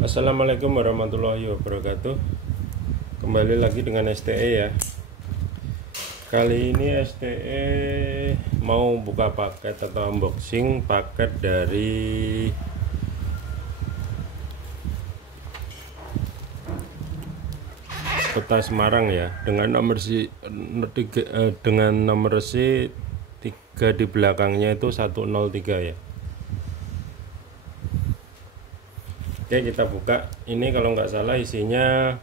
Assalamualaikum warahmatullahi wabarakatuh. Kembali lagi dengan STE ya. Kali ini STE mau buka paket atau unboxing paket dari Kota Semarang ya, dengan nomor resi 3 di belakangnya itu 103 ya. Oke, kita buka. Ini kalau nggak salah isinya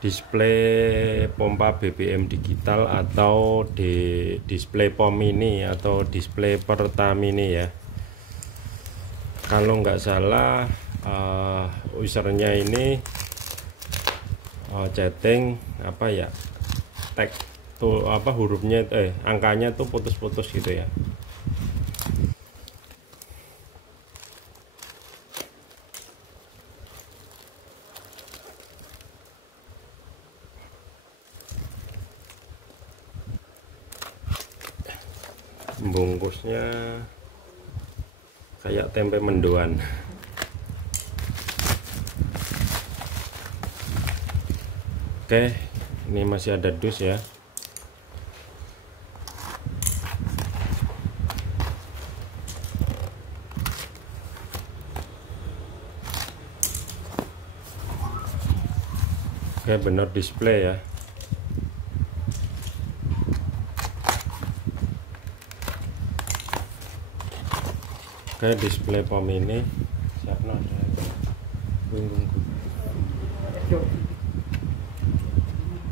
display pompa BBM digital atau di display POM ini atau display Pertamini ya. Kalau nggak salah usernya ini chatting apa ya, tag tuh apa hurufnya angkanya tuh putus-putus gitu ya. Bungkusnya kayak tempe mendoan. Oke, ini masih ada dus ya. Oke, benar display ya. Oke, display POM ini siap no.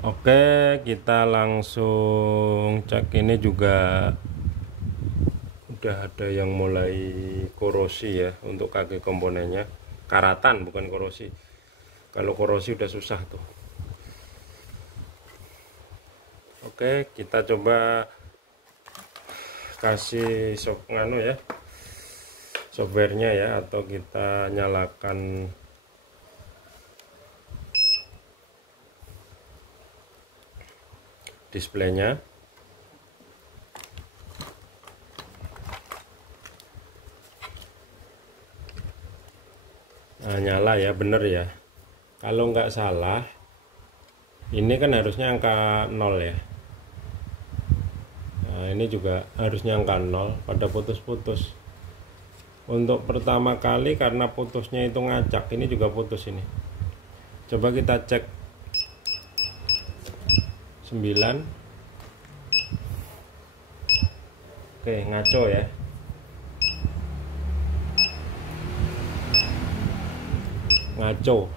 Oke, kita langsung cek. Ini juga udah ada yang mulai korosi ya untuk kaki komponennya. Karatan bukan korosi. Kalau korosi udah susah tuh. Oke, kita coba kasih softwarenya ya, atau kita nyalakan displaynya. Nah, nyala ya, bener ya. Kalau nggak salah ini kan harusnya angka 0 ya. Nah, ini juga harusnya angka 0, pada putus-putus. Untuk pertama kali karena putusnya itu ngacak, ini juga putus ini. Coba kita cek 9. Oke, ngaco ya. Ngaco.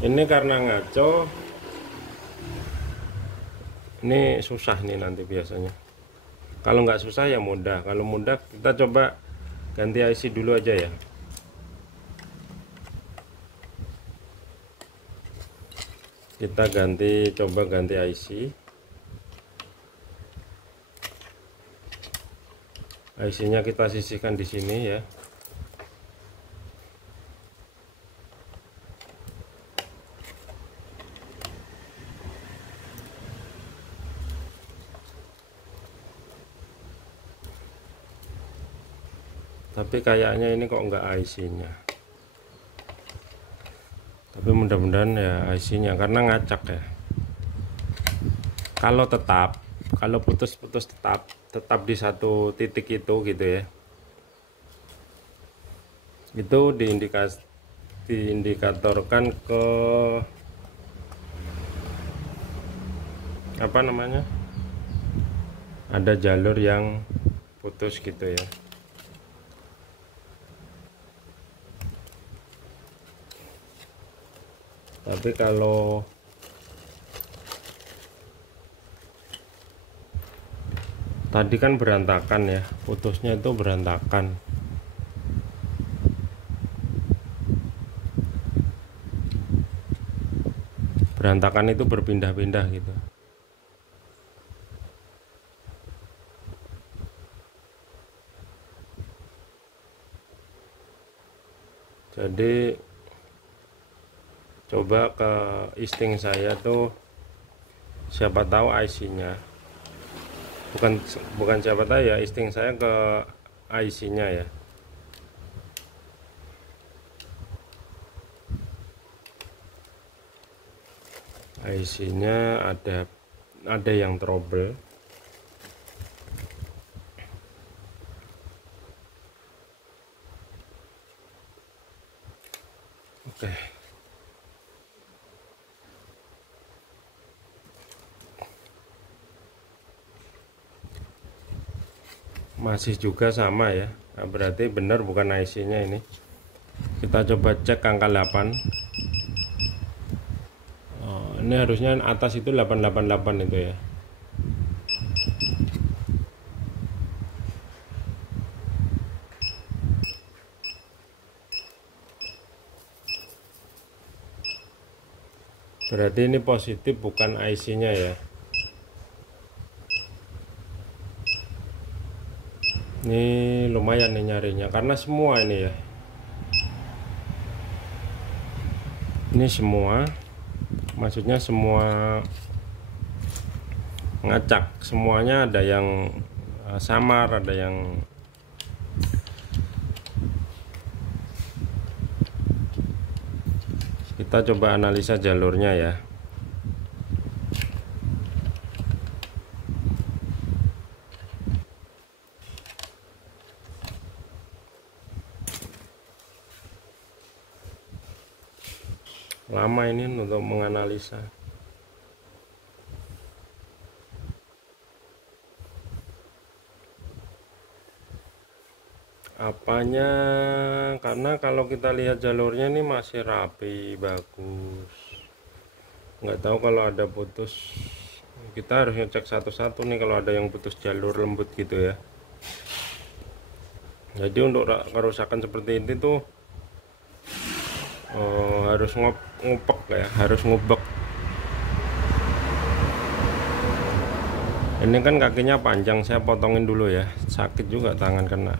Ini karena ngaco. Ini susah nih nanti biasanya. Kalau nggak susah ya mudah. Kalau mudah kita coba ganti IC dulu aja ya. Kita coba ganti IC. IC-nya kita sisihkan di sini ya. Tapi kayaknya ini kok enggak IC-nya. Tapi mudah-mudahan ya IC-nya, karena ngacak ya. Kalau putus-putus tetap di satu titik itu gitu ya. Itu diindikatorkan ke apa namanya? Ada jalur yang putus gitu ya. Tapi kalau tadi kan berantakan ya, putusnya itu berantakan. Berantakan itu berpindah-pindah gitu. Jadi coba ke isting saya tuh, siapa tahu IC-nya bukan bukan siapa tahu ya, insting saya ke IC-nya ya. IC-nya ada yang trouble. Oke. Masih juga sama ya. Nah, berarti benar bukan IC-nya ini. Kita coba cek angka 8. Oh, ini harusnya atas itu 888 itu ya. Berarti ini positif bukan IC-nya ya. Ini lumayan nih nyarinya karena semua ini ya. Ini semua, maksudnya semua ngacak, semuanya ada yang samar, ada yang kita coba analisa jalurnya ya. Lama ini untuk menganalisa. Apanya? Karena kalau kita lihat jalurnya ini masih rapi, bagus. Nggak tahu kalau ada putus. Kita harus ngecek satu-satu nih kalau ada yang putus jalur lembut gitu ya. Jadi untuk kerusakan seperti ini tuh harus ngupek ya, harus ngubek. Ini kan kakinya panjang, saya potongin dulu ya, sakit juga tangan kena.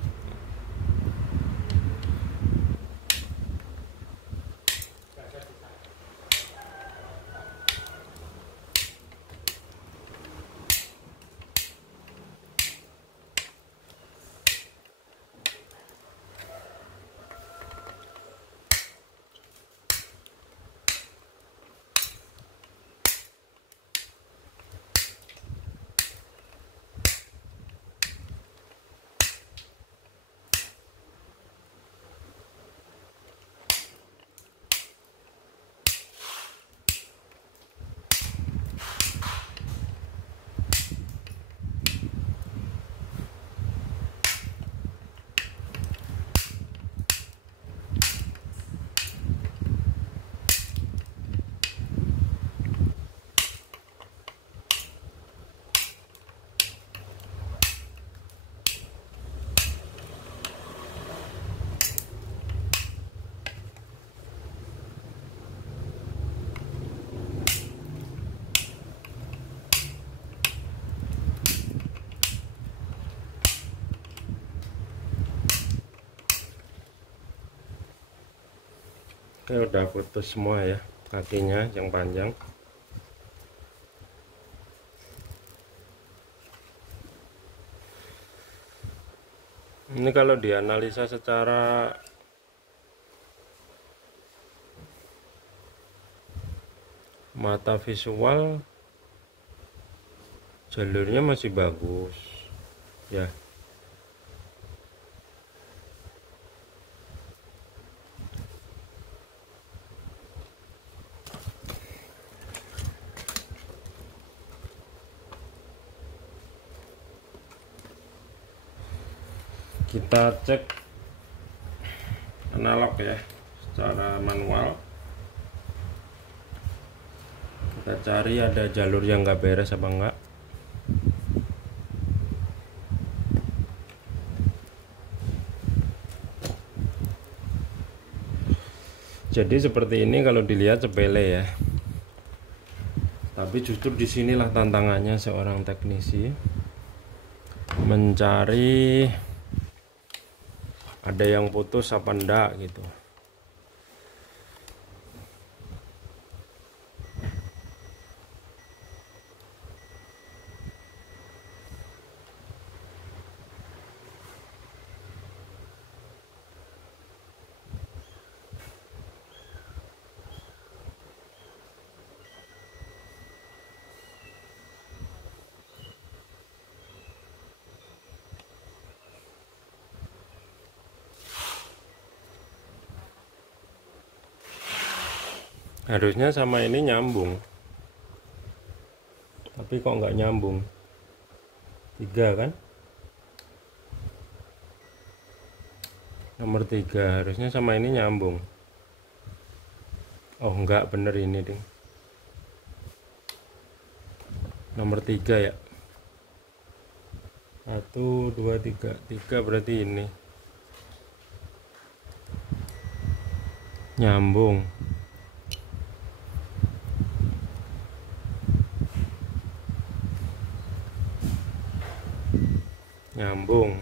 Oke, udah putus semua ya kakinya yang panjang. Ini kalau dianalisa secara mata visual, jalurnya masih bagus ya. Kita cek analog ya, secara manual. Kita cari ada jalur yang nggak beres apa enggak. Jadi seperti ini kalau dilihat sepele ya, tapi justru disinilah tantangannya seorang teknisi, mencari ada yang putus apa enggak gitu. Harusnya sama ini nyambung, tapi kok nggak nyambung. 3 kan, nomor 3 harusnya sama ini nyambung. Oh enggak, bener ini ding, nomor 3 ya. 1 2 3, 3 berarti ini nyambung. Nyambung.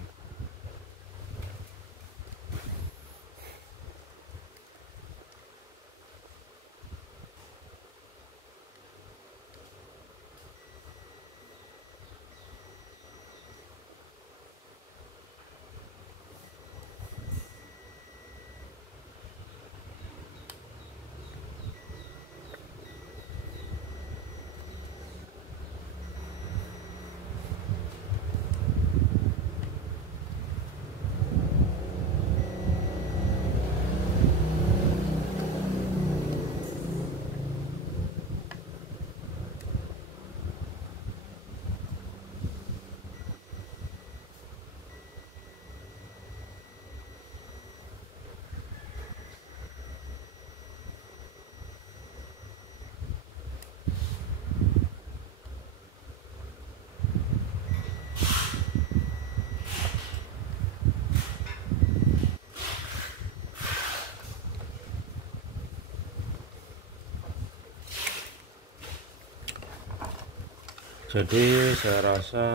Jadi saya rasa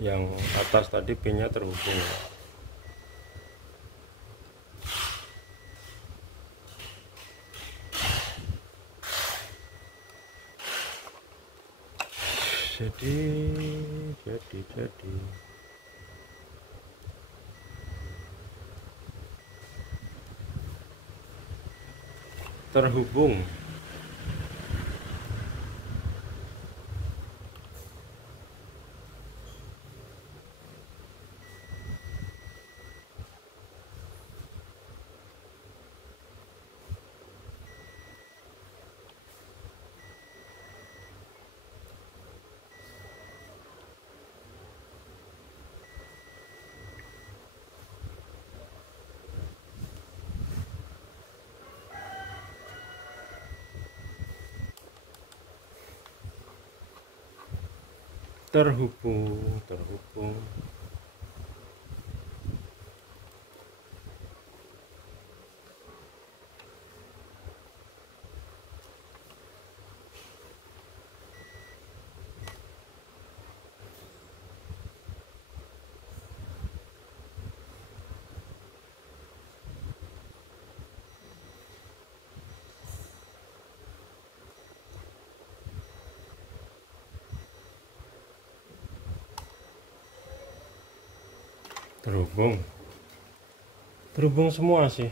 yang atas tadi pinnya terhubung. Jadi terhubung. Terhubung. Terhubung semua sih.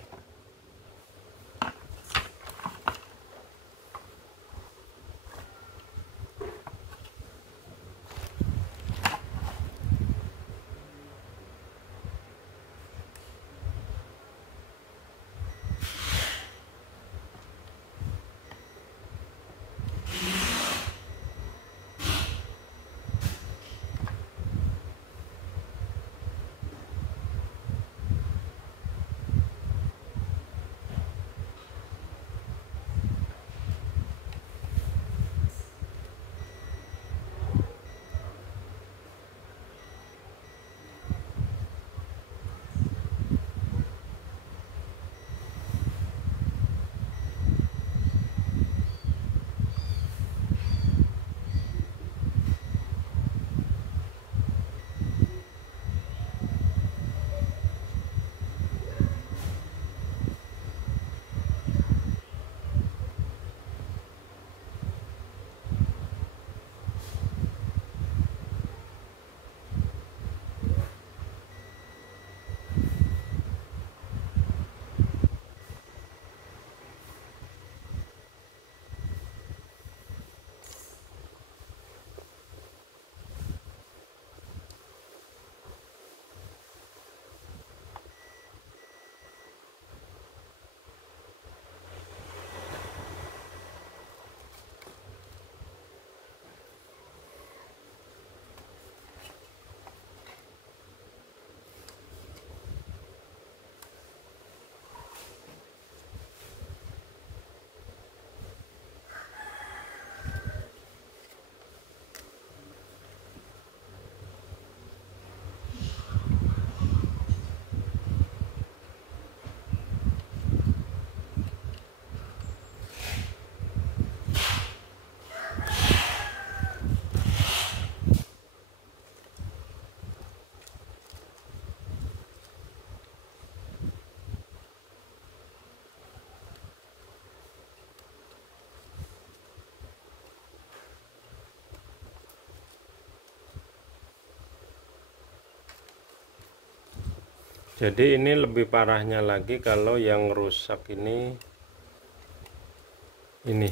Jadi ini lebih parahnya lagi kalau yang rusak ini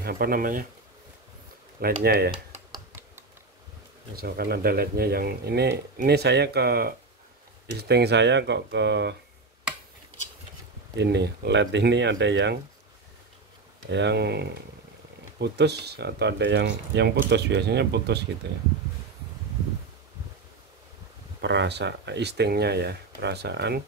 apa namanya, LED-nya ya. Misalkan ada LED-nya yang ini saya ke insting saya kok ke ini LED ini ada yang putus, atau ada yang putus, biasanya putus gitu ya. Instingnya ya, perasaan.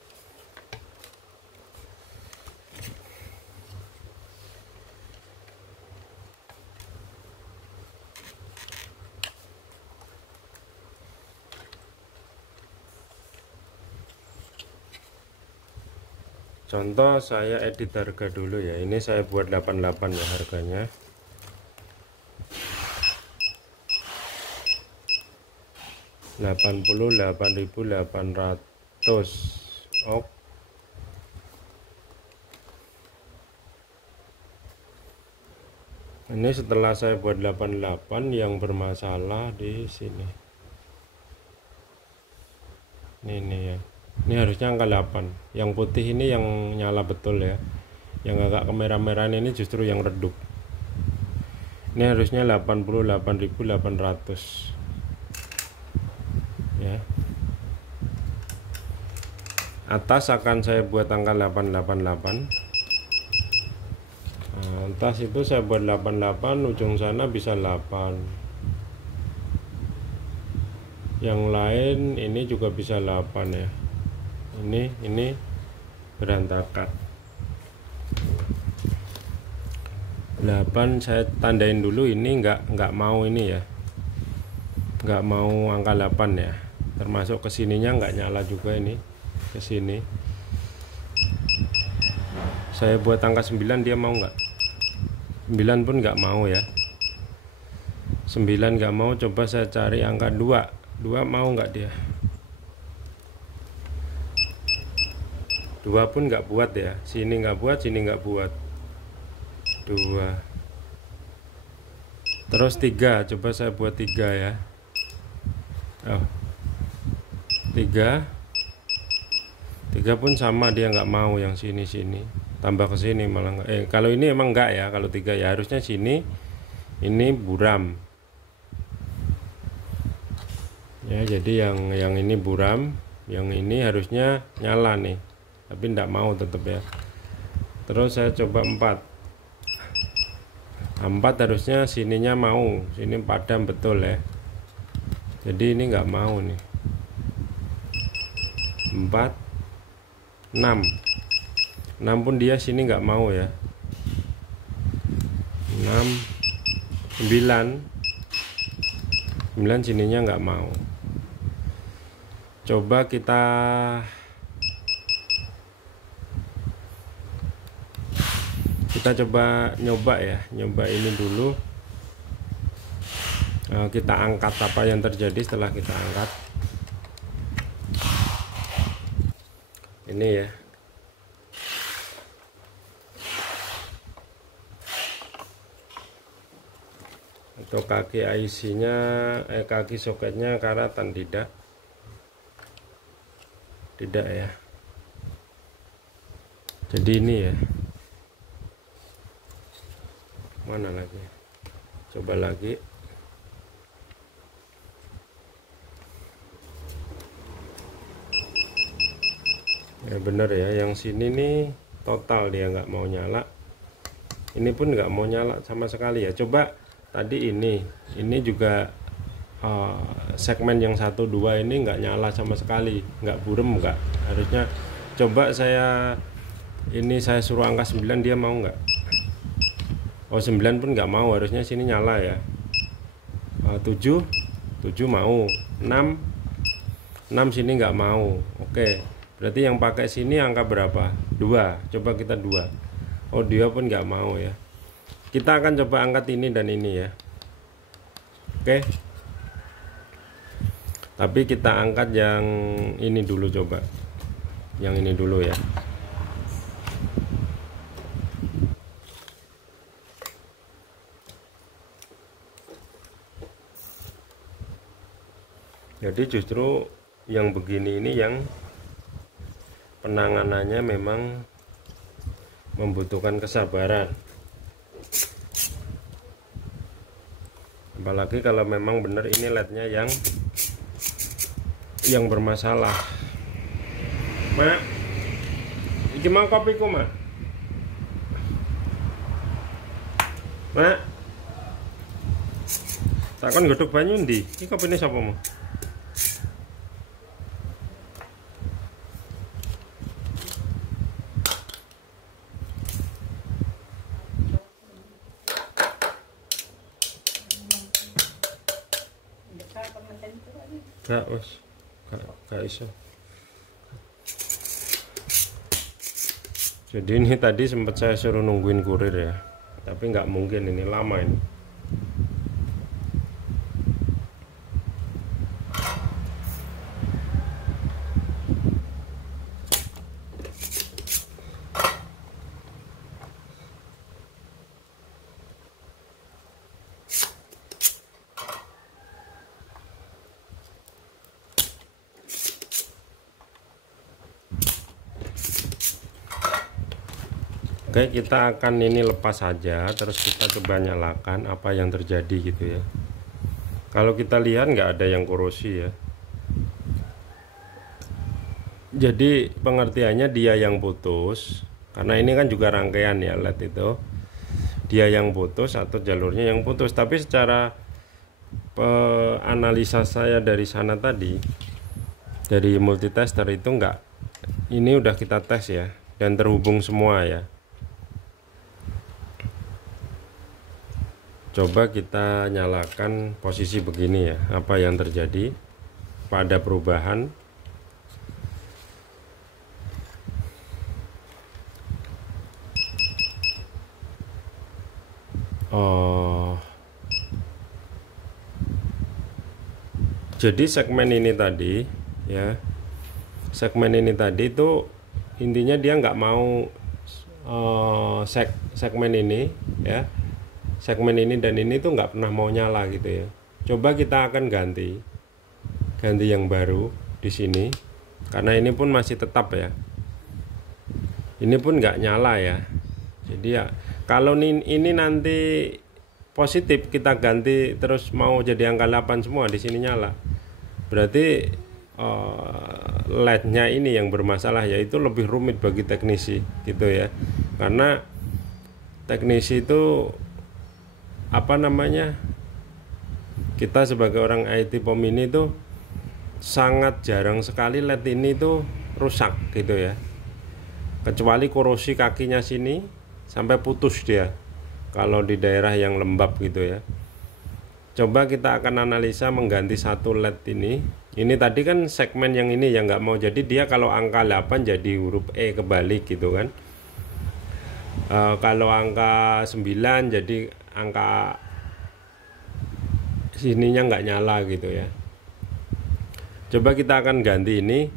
Contoh saya edit harga dulu ya. Ini saya buat 88 ya harganya. Rp88.800. Oh. Ini setelah saya buat 88 yang bermasalah di sini. Ini ya. Ini harusnya angka 8. Yang putih ini yang nyala betul ya. Yang agak kemerah-merahan ini justru yang redup. Ini harusnya 88.800 ya. Atas akan saya buat angka 888. Nah, atas itu saya buat 88, ujung sana bisa 8. Yang lain ini juga bisa 8 ya. Ini berantakan. 8 saya tandain dulu, ini nggak mau ini ya. Nggak mau angka 8 ya. Termasuk kesininya nggak nyala juga ini. Kesini. Saya buat angka 9, dia mau nggak? 9 pun nggak mau ya. 9 nggak mau, coba saya cari angka 2. 2 mau nggak dia? 2 pun nggak buat ya. Sini nggak buat, sini nggak buat. 2. Terus 3, coba saya buat 3 ya. Oh. 3 pun sama, dia nggak mau yang sini. Tambah ke sini malah nggak. Kalau ini emang nggak ya. Kalau 3 ya harusnya sini. Ini buram. Ya, jadi yang ini buram, yang ini harusnya nyala nih. Tapi tidak mau tetap ya. Terus saya coba 4 harusnya sininya mau, sini padam betul ya. Jadi ini nggak mau nih. 4 6 pun dia sini nggak mau ya. 6 9 sininya nggak mau. Coba kita coba nyoba ini dulu. Kita angkat apa yang terjadi setelah kita angkat ini ya. Atau kaki IC nya kaki soketnya karatan, tidak ya. Jadi ini ya, mana lagi, coba lagi. Ya bener ya, yang sini nih total dia nggak mau nyala. Ini pun nggak mau nyala sama sekali ya. Coba tadi ini juga segmen yang 1 2 ini nggak nyala sama sekali, nggak burem, nggak. Harusnya coba saya suruh angka 9, dia mau nggak? Oh 9 pun nggak mau, harusnya sini nyala ya. 7 mau. 6 sini nggak mau. Oke, berarti yang pakai sini angka berapa? 2. Coba kita 2. Oh dia pun nggak mau ya. Kita akan coba angkat ini dan ini ya. Oke. Tapi kita angkat yang ini dulu, coba. Yang ini dulu ya. Jadi justru yang begini ini yang penanganannya memang membutuhkan kesabaran, apalagi kalau memang benar ini lednya yang bermasalah. Mak, iki mau kopiku, Mak. Mak, takon godhog banyu ndi? Iki kopine sapa, Mu? Gak, wes, gak iso. Jadi ini tadi sempat saya suruh nungguin kurir ya, tapi nggak mungkin, ini lama ini. Oke, kita akan ini lepas saja, terus kita coba nyalakan apa yang terjadi gitu ya. Kalau kita lihat nggak ada yang korosi ya. Jadi pengertiannya dia yang putus, karena ini kan juga rangkaian ya LED itu. Dia yang putus atau jalurnya yang putus. Tapi secara analisa saya dari sana tadi, dari multitester itu enggak. Ini udah kita tes ya, dan terhubung semua ya. Coba kita nyalakan posisi begini ya, apa yang terjadi pada perubahan. Jadi segmen ini tadi ya, segmen ini tadi itu intinya dia nggak mau segmen ini ya, segmen ini dan ini tuh nggak pernah mau nyala gitu ya. Coba kita akan ganti yang baru di sini, karena ini pun masih tetap ya, ini pun nggak nyala ya. Jadi ya kalau ini nanti positif, kita ganti terus mau jadi angka 8 semua, di sini nyala, berarti LED-nya ini yang bermasalah, yaitu lebih rumit bagi teknisi gitu ya. Karena teknisi itu apa namanya, kita sebagai orang IT POM ini tuh sangat jarang sekali LED ini tuh rusak gitu ya, kecuali korosi kakinya sini sampai putus dia kalau di daerah yang lembab gitu ya. Coba kita akan analisa mengganti satu LED ini tadi kan segmen yang ini yang nggak mau, jadi dia kalau angka 8 jadi huruf E kebalik gitu kan. Kalau angka 9 jadi angka sininya nggak nyala gitu ya. Coba kita akan ganti ini.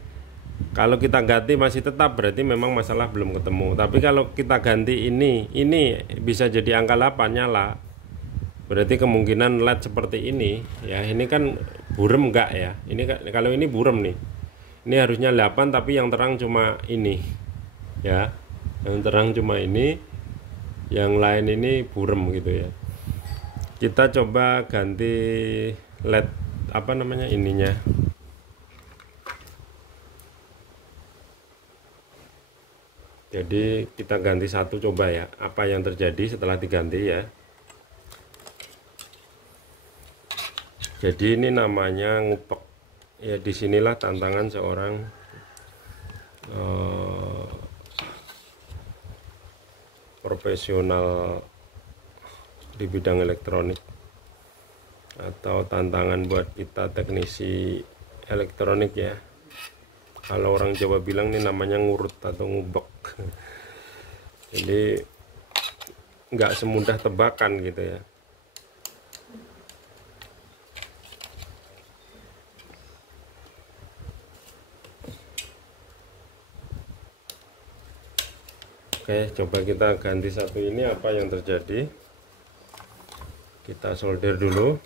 Kalau kita ganti masih tetap, berarti memang masalah belum ketemu. Tapi kalau kita ganti ini bisa jadi angka 8 nyala, berarti kemungkinan LED seperti ini ya, ini kan burem enggak ya, ini kalau ini burem nih, ini harusnya 8 tapi yang terang cuma ini ya, yang terang cuma ini, yang lain ini burem gitu ya. Kita coba ganti LED apa namanya ininya. Jadi kita ganti satu, coba ya apa yang terjadi setelah diganti ya. Jadi ini namanya ngupek ya, disinilah tantangan seorang profesional di bidang elektronik, atau tantangan buat kita teknisi elektronik ya. Kalau orang Jawa bilang ini namanya ngurut atau ngubek. Jadi nggak semudah tebakan gitu ya. Oke, coba kita ganti satu ini, apa yang terjadi. Kita solder dulu.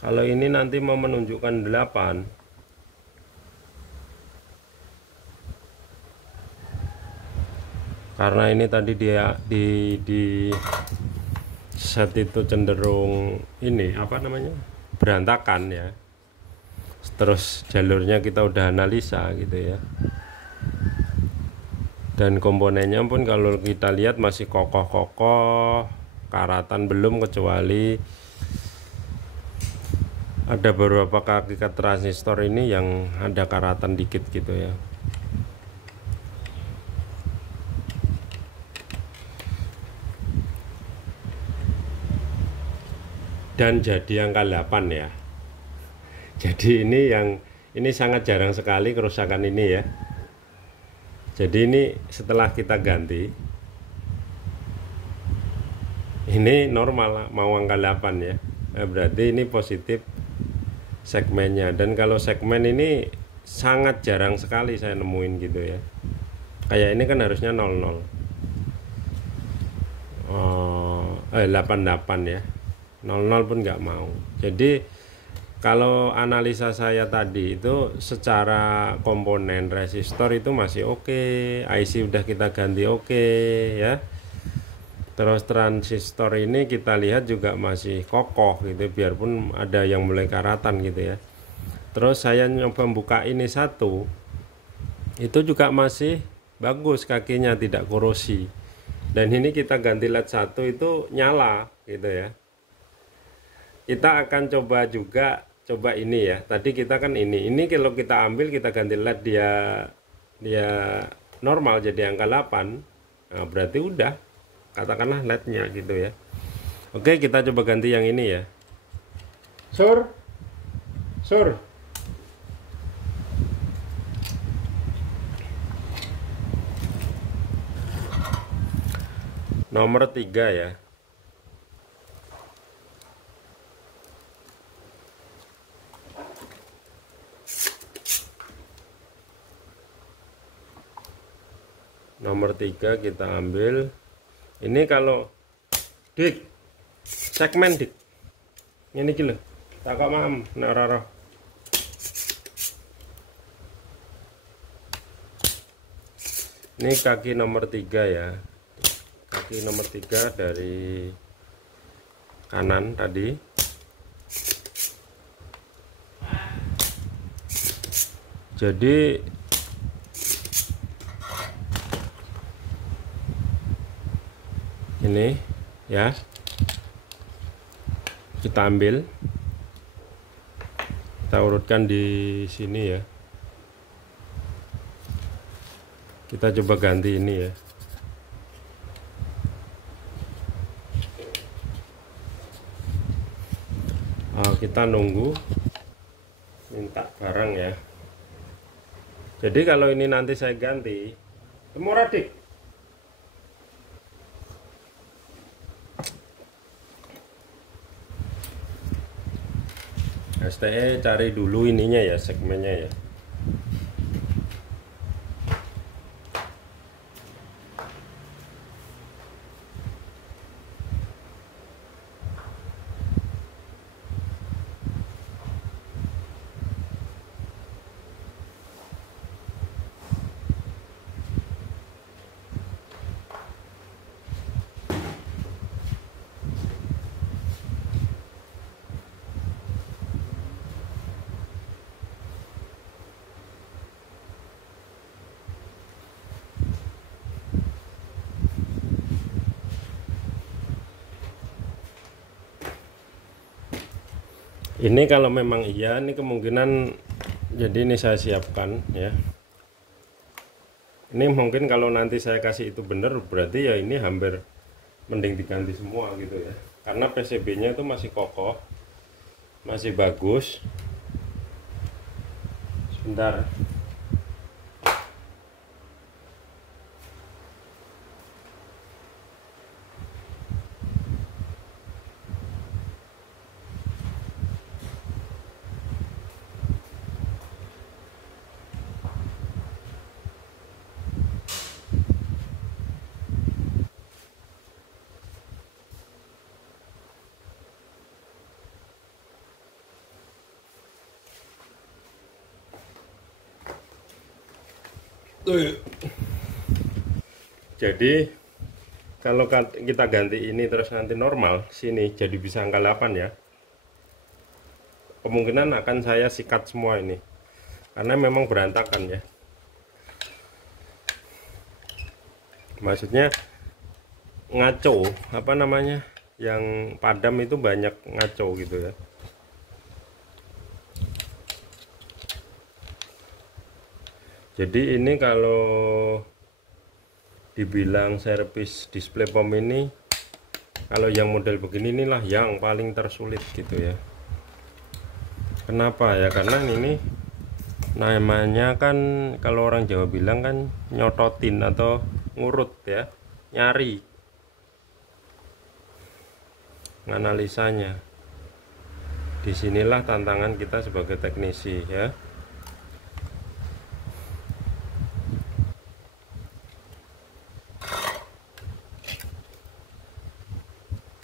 Kalau ini nanti mau menunjukkan 8, karena ini tadi dia di set itu cenderung ini apa namanya, berantakan ya. Terus jalurnya kita udah analisa gitu ya, dan komponennya pun kalau kita lihat masih kokoh-kokoh, karatan belum, kecuali ada beberapa kaki transistor ini yang ada karatan dikit gitu ya. Dan jadi angka 8 ya. Jadi ini sangat jarang sekali kerusakan ini ya. Jadi ini setelah kita ganti, ini normal mau angka 8 ya. Nah, berarti ini positif segmennya. Dan kalau segmen ini sangat jarang sekali saya nemuin gitu ya. Kayak ini kan harusnya 00. 88 ya. 00 pun nggak mau. Jadi kalau analisa saya tadi itu secara komponen resistor itu masih oke, IC udah kita ganti oke ya. Terus transistor ini kita lihat juga masih kokoh gitu, biarpun ada yang mulai karatan gitu ya. Terus saya nyoba buka ini satu, itu juga masih bagus, kakinya tidak korosi. Dan ini kita ganti LED satu itu nyala gitu ya. Kita akan coba juga, coba ini ya. Tadi kita kan ini kalau kita ambil, kita ganti LED, dia normal jadi angka 8. Nah, berarti udah, katakanlah LED-nya gitu ya. Oke, kita coba ganti yang ini ya. Sur nomor 3 ya. Nomor 3 kita ambil. Ini kalau dik segmen dik ini gila tak kok mam nararo. Ini kaki nomor 3 ya, kaki nomor 3 dari kanan tadi. Jadi ini ya, kita ambil, kita urutkan di sini ya. Kita coba ganti ini ya. Kita nunggu minta barang ya. Jadi kalau ini nanti saya ganti, murah dik. STE cari dulu ininya ya, segmennya ya. Ini kalau memang iya, ini kemungkinan, jadi ini saya siapkan ya. Ini mungkin kalau nanti saya kasih itu bener, berarti ya ini hampir mending diganti semua gitu ya. Karena PCB-nya itu masih kokoh, masih bagus. Sebentar. Jadi kalau kita ganti ini terus nanti normal sini jadi bisa angka 8 ya, kemungkinan akan saya sikat semua ini karena memang berantakan ya, maksudnya ngaco apa namanya, yang padam itu banyak ngaco gitu ya. Jadi ini kalau dibilang servis display pom ini, kalau yang model begini inilah yang paling tersulit gitu ya. Kenapa ya? Karena ini namanya kan kalau orang Jawa bilang kan nyototin atau ngurut ya, nyari analisanya. Disinilah tantangan kita sebagai teknisi ya.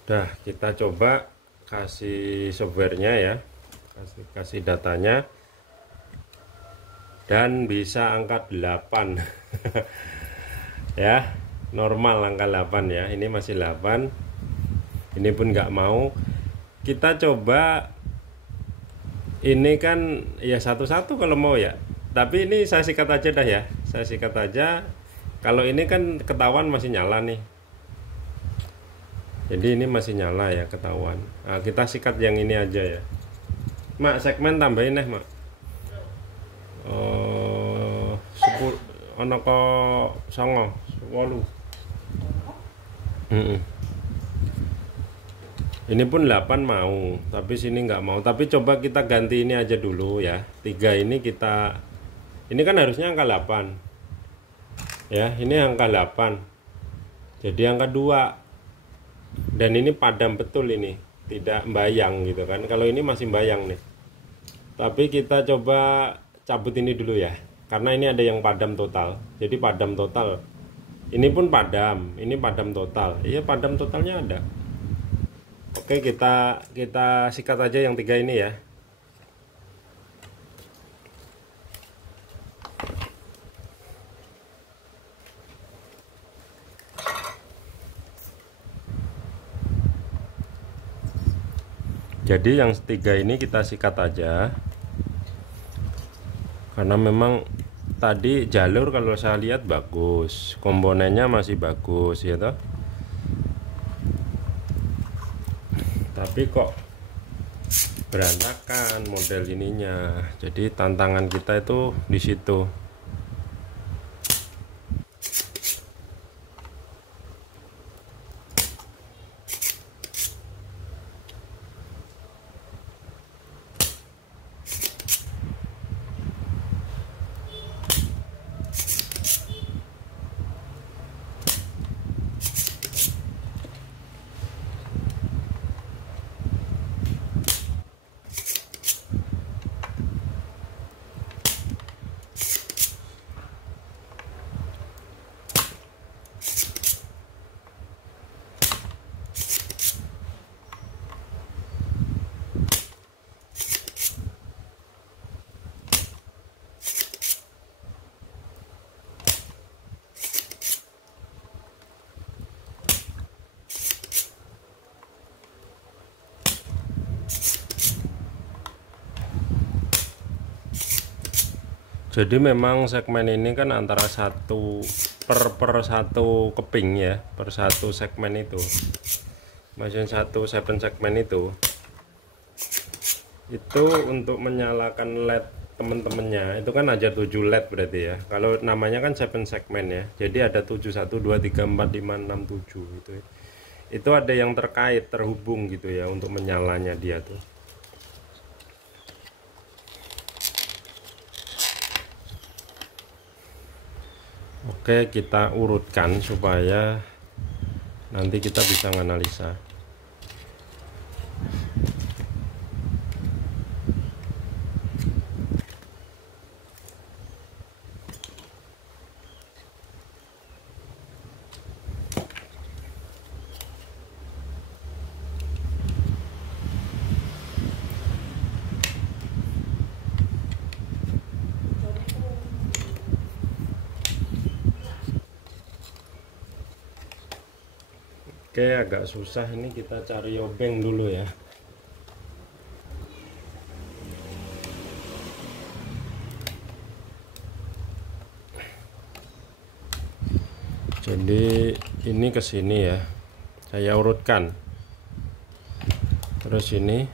Dah, kita coba kasih softwarenya ya, kasih datanya, dan bisa angka 8 ya, normal angka 8 ya. Ini masih 8, ini pun nggak mau. Kita coba ini kan ya satu-satu kalau mau ya, tapi ini saya sikat aja dah ya, saya sikat aja. Kalau ini kan ketahuan masih nyala nih, jadi ini masih nyala ya, ketahuan. Nah, kita sikat yang ini aja ya. Mak, segmen tambahin Mak. 10 ono ko 9 8. Ini pun 8 mau, tapi sini nggak mau. Tapi coba kita ganti ini aja dulu ya. 3 ini kita, ini kan harusnya angka 8 ya, ini angka 8 jadi angka 2. Dan ini padam betul, ini tidak bayang gitu kan. Kalau ini masih bayang nih, tapi kita coba cabut ini dulu ya, karena ini ada yang padam total. Jadi padam total, ini pun padam, ini padam total. Iya, padam totalnya ada. Oke, kita sikat aja yang 3 ini ya. Jadi yang 3 ini kita sikat aja, karena memang tadi jalur kalau saya lihat bagus, komponennya masih bagus ya toh. Tapi kok berantakan model ininya. Jadi tantangan kita itu di situ. Jadi memang segmen ini kan antara 1 per 1 keping ya, per 1 segmen itu. Maksudnya 7 segmen itu untuk menyalakan LED temen-temennya itu kan aja 7 LED berarti ya. Kalau namanya kan 7 segmen ya. Jadi ada 7 1 2 3 4 5 6 7 gitu. Itu ada yang terkait, terhubung gitu ya untuk menyalanya dia tuh. Oke, kita urutkan supaya nanti kita bisa menganalisa. Oke, agak susah ini, kita cari obeng dulu ya. Jadi ini ke sini ya, saya urutkan. Terus ini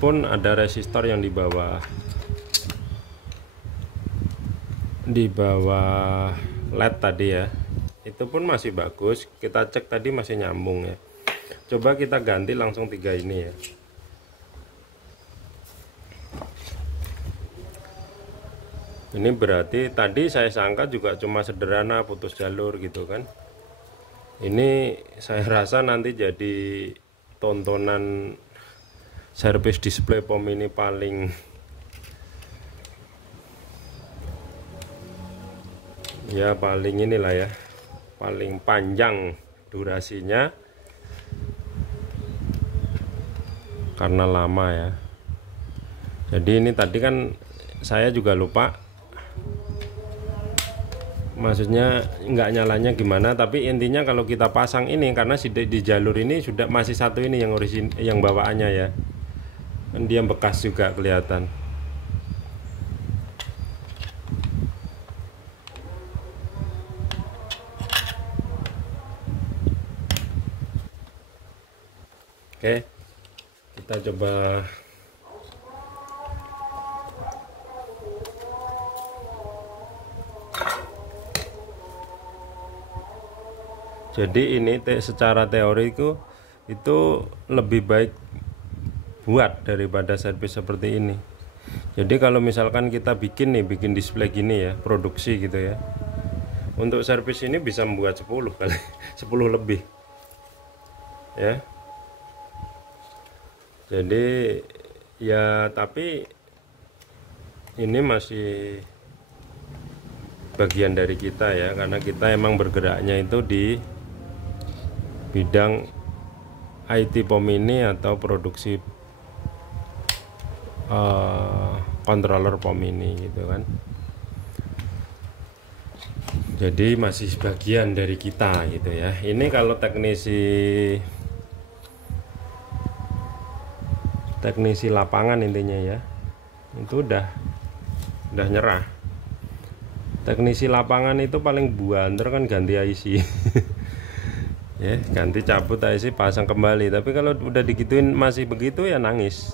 pun ada resistor yang di bawah LED tadi ya, itu pun masih bagus, kita cek tadi masih nyambung ya. Coba kita ganti langsung 3 ini ya. Ini berarti tadi saya sangka juga cuma sederhana putus jalur gitu kan. Ini saya rasa nanti jadi tontonan servis display POM ini paling inilah ya, paling panjang durasinya karena lama ya. Jadi ini tadi kan saya juga lupa, maksudnya nggak nyalanya gimana, tapi intinya kalau kita pasang ini, karena di jalur ini sudah masih satu ini yang yang bawaannya ya, dia bekas juga kelihatan. Oke, kita coba. Jadi ini secara teori itu lebih baik buat daripada servis seperti ini. Jadi kalau misalkan kita bikin display gini ya, produksi gitu ya, untuk servis ini bisa membuat 10 kali 10 lebih ya. Jadi ya, tapi ini masih bagian dari kita ya, karena kita emang bergeraknya itu di bidang IT POM ini atau produksi controller POM ini gitu kan. Jadi masih bagian dari kita gitu ya. Ini kalau teknisi lapangan intinya ya, itu udah nyerah. Teknisi lapangan itu paling buanter kan ganti IC ya, ganti cabut IC pasang kembali. Tapi kalau udah digituin masih begitu ya nangis.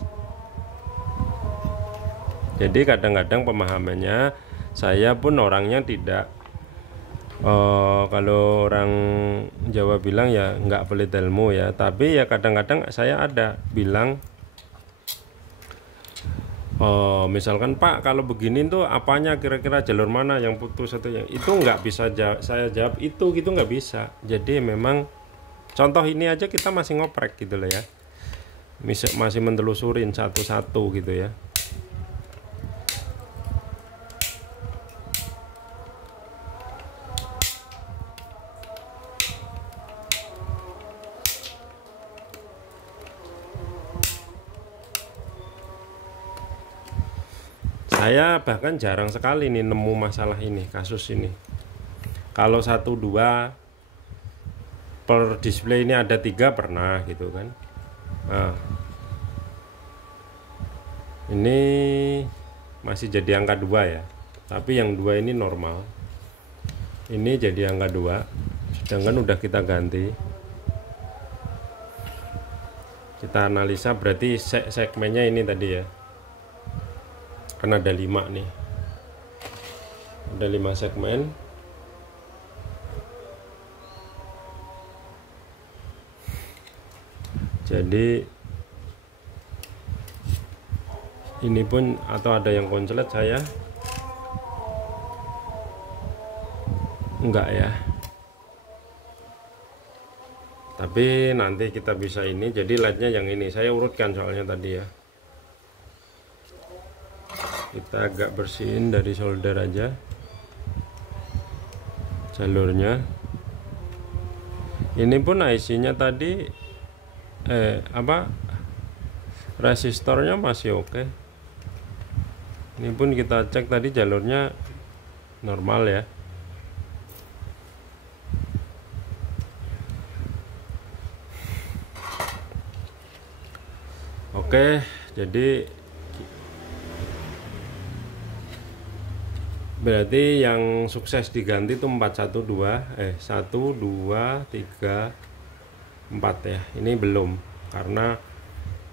Jadi kadang-kadang pemahamannya, saya pun orangnya tidak kalau orang Jawa bilang ya nggak pelit ilmu ya, tapi ya kadang-kadang saya ada bilang, misalkan Pak, kalau begini tuh apanya, kira-kira jalur mana yang putus atau yang itu, nggak bisa saya jawab itu gitu, nggak bisa. Jadi memang contoh ini aja kita masih ngoprek gitu loh ya, masih mentelusurin satu-satu gitu ya. Saya bahkan jarang sekali nih nemu masalah ini, kasus ini. Kalau 1-2 per display ini ada 3 pernah gitu kan. Nah, ini masih jadi angka 2 ya, tapi yang 2 ini normal. Ini jadi angka 2, sedangkan udah kita ganti. Kita analisa berarti segmennya ini tadi ya, kan ada 5 nih, ada 5 segmen. Jadi ini pun atau ada yang konslet, saya enggak ya, tapi nanti kita bisa ini. Jadi LED-nya yang ini saya urutkan soalnya tadi ya. Kita agak bersihin dari solder aja jalurnya. Ini pun IC-nya tadi resistornya masih oke. Ini pun kita cek tadi jalurnya normal ya. Oke, jadi berarti yang sukses diganti itu 412 1 2 3 4 ya. Ini belum, karena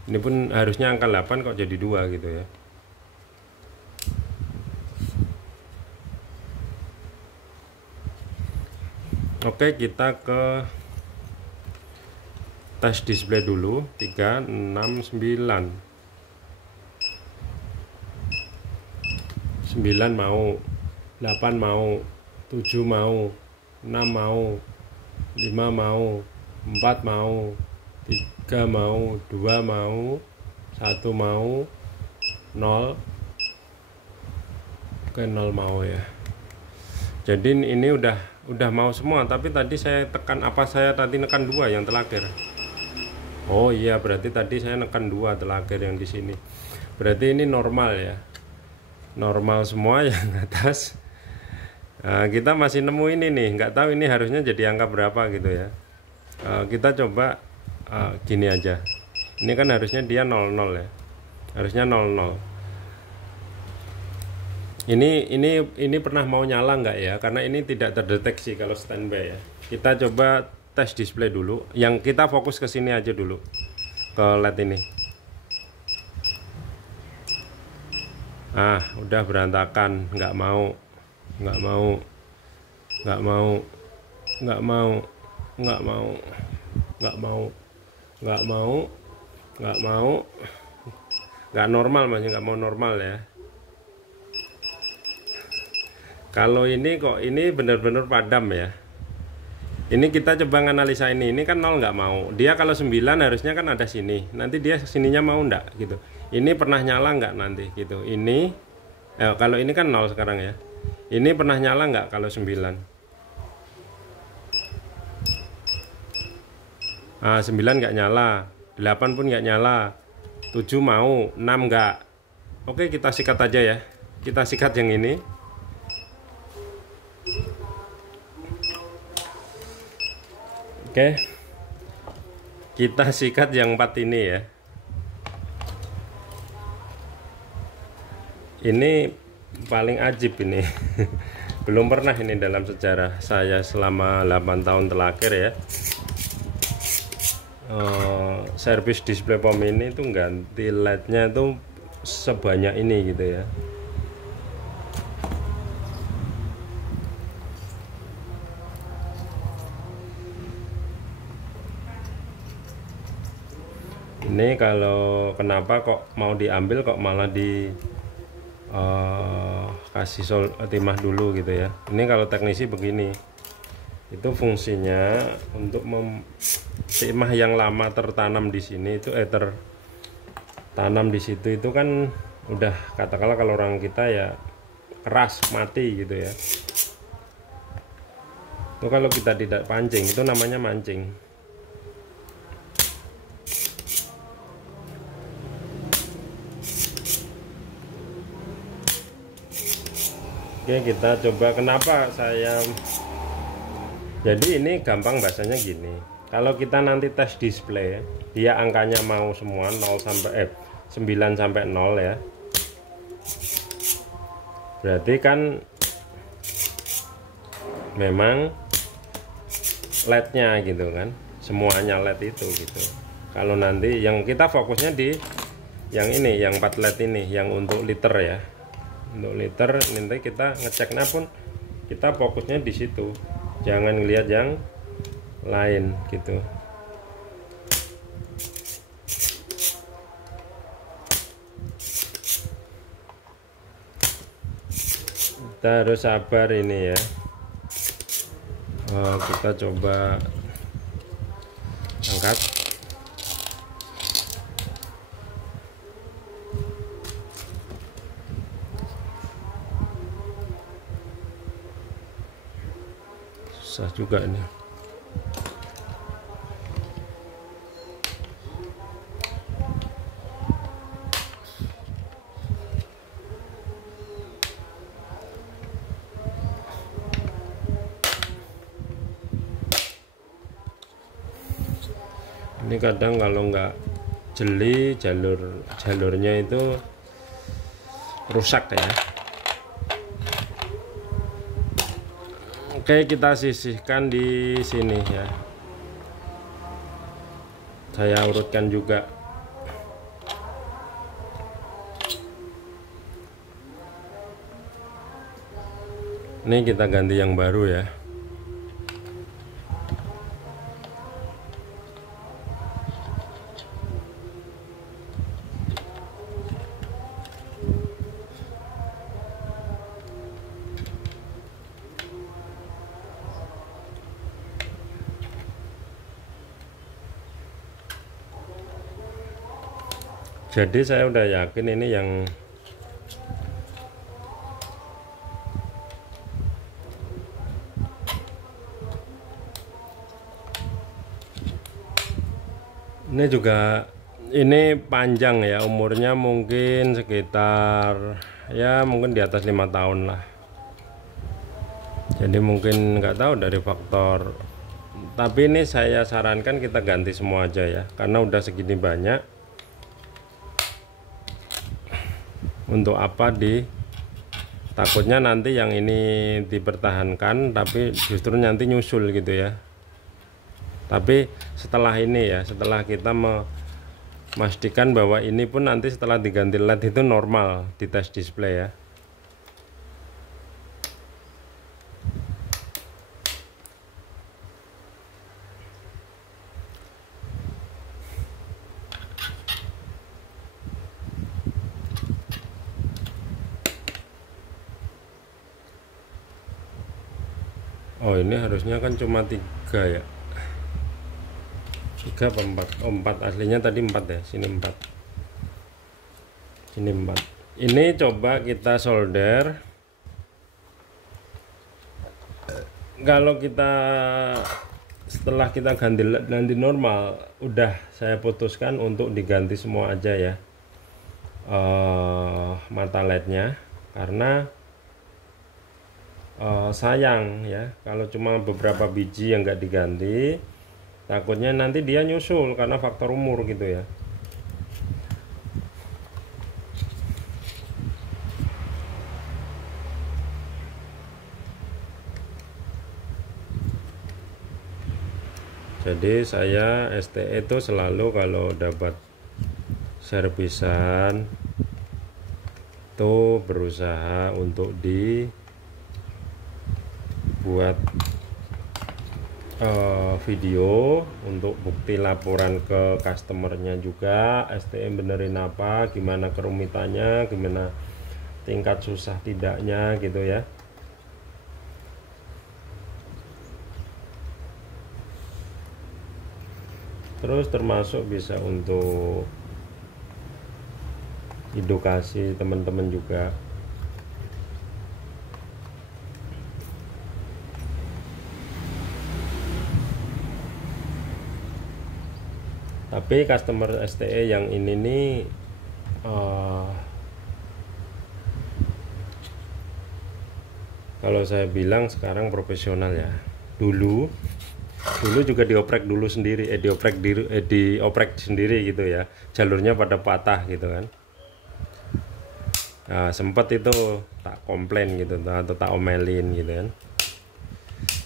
ini pun harusnya angka 8 kok jadi 2 gitu ya. Oke, kita ke tes display dulu. 369 9 mau, 8 mau, 7 mau, 6 mau, 5 mau, 4 mau, 3 mau, 2 mau, 1 mau, 0. Oke, 0 mau ya. Jadi ini udah mau semua, tapi tadi saya tekan apa, saya tadi nekan 2 yang terakhir. Oh iya, berarti tadi saya nekan 2 terakhir yang di sini. Berarti ini normal ya. Normal semua yang atas. Nah, kita masih nemu ini nih, nggak tahu ini harusnya jadi angka berapa gitu ya. Kita coba gini aja. Ini kan harusnya dia 00 ya. Harusnya 00. Ini pernah mau nyala nggak ya? Karena ini tidak terdeteksi kalau standby ya. Kita coba tes display dulu. Yang kita fokus ke sini aja dulu, ke LED ini. Udah berantakan, nggak mau, nggak mau, nggak mau, nggak mau, nggak mau, nggak mau, nggak mau, nggak mau, nggak normal, masih nggak mau normal ya. Kalau ini kok ini benar-benar padam ya. Ini kita coba analisa ini kan 0 nggak mau. Dia kalau 9 harusnya kan ada sini. Nanti dia sininya mau nggak gitu. Ini pernah nyala nggak nanti gitu. Ini kalau ini kan 0 sekarang ya. Ini pernah nyala nggak kalau 9? 9 nggak nyala, 8 pun nggak nyala, 7 mau, 6 nggak. Oke, kita sikat aja ya. Kita sikat yang ini. Oke, kita sikat yang 4 ini ya. Ini paling ajib ini. Belum pernah ini dalam sejarah saya selama 8 tahun terakhir ya. Servis display pom ini tuh ganti LED-nya itu sebanyak ini gitu ya. Ini kalau kenapa kok mau diambil kok malah di kasih timah dulu gitu ya. Ini kalau teknisi begini, itu fungsinya untuk timah yang lama tertanam di sini itu tertanam di situ itu kan udah katakanlah kalau orang kita ya keras mati gitu ya. Itu kalau kita tidak pancing itu namanya mancing. Oke, kita coba kenapa saya. Jadi ini gampang bahasanya gini. Kalau kita nanti tes display, dia angkanya mau semua 0 sampai 9 sampai 0 ya. Berarti kan memang LED-nya gitu kan. Semuanya LED itu gitu. Kalau nanti yang kita fokusnya di yang ini, yang 4 LED ini, yang untuk liter ya. Untuk liter nanti kita ngeceknya pun kita fokusnya di situ, jangan lihat yang lain gitu. Kita harus sabar ini ya. Kita coba angkat. Susah juga ini. Ini kadang kalau nggak jeli jalurnya itu rusak ya. Oke, kita sisihkan di sini ya. Saya urutkan juga. Ini kita ganti yang baru ya. Jadi saya udah yakin ini yang ini juga ini panjang ya, umurnya mungkin sekitar ya mungkin di atas 5 tahun lah. Jadi mungkin nggak tahu dari faktor, tapi ini saya sarankan kita ganti semua aja ya, karena udah segini banyak. Untuk apa takutnya nanti yang ini dipertahankan tapi justru nanti nyusul gitu ya. Tapi setelah ini ya, setelah kita memastikan bahwa ini pun nanti setelah diganti LED itu normal di tes display ya. Oh, ini harusnya kan cuma 3 ya. 3 apa 4? Oh, 4 aslinya tadi 4 ya. Sini 4. Sini 4. Ini coba kita solder. Kalau kita setelah kita ganti nanti normal, udah saya putuskan untuk diganti semua aja ya. Mata LED-nya, karena sayang ya kalau cuma beberapa biji yang nggak diganti, takutnya nanti dia nyusul karena faktor umur gitu ya. Jadi saya STE itu selalu kalau dapat servisan tuh berusaha untuk buat video untuk bukti laporan ke customernya juga, STM benerin apa, gimana kerumitannya, gimana tingkat susah tidaknya gitu ya. Terus termasuk bisa untuk edukasi teman-teman juga. Tapi customer STE yang ini nih kalau saya bilang sekarang profesional ya. Dulu juga dioprek dulu sendiri, dioprek sendiri gitu ya. Jalurnya pada patah gitu kan. Nah, sempat itu tak komplain gitu atau tak omelin gitu kan.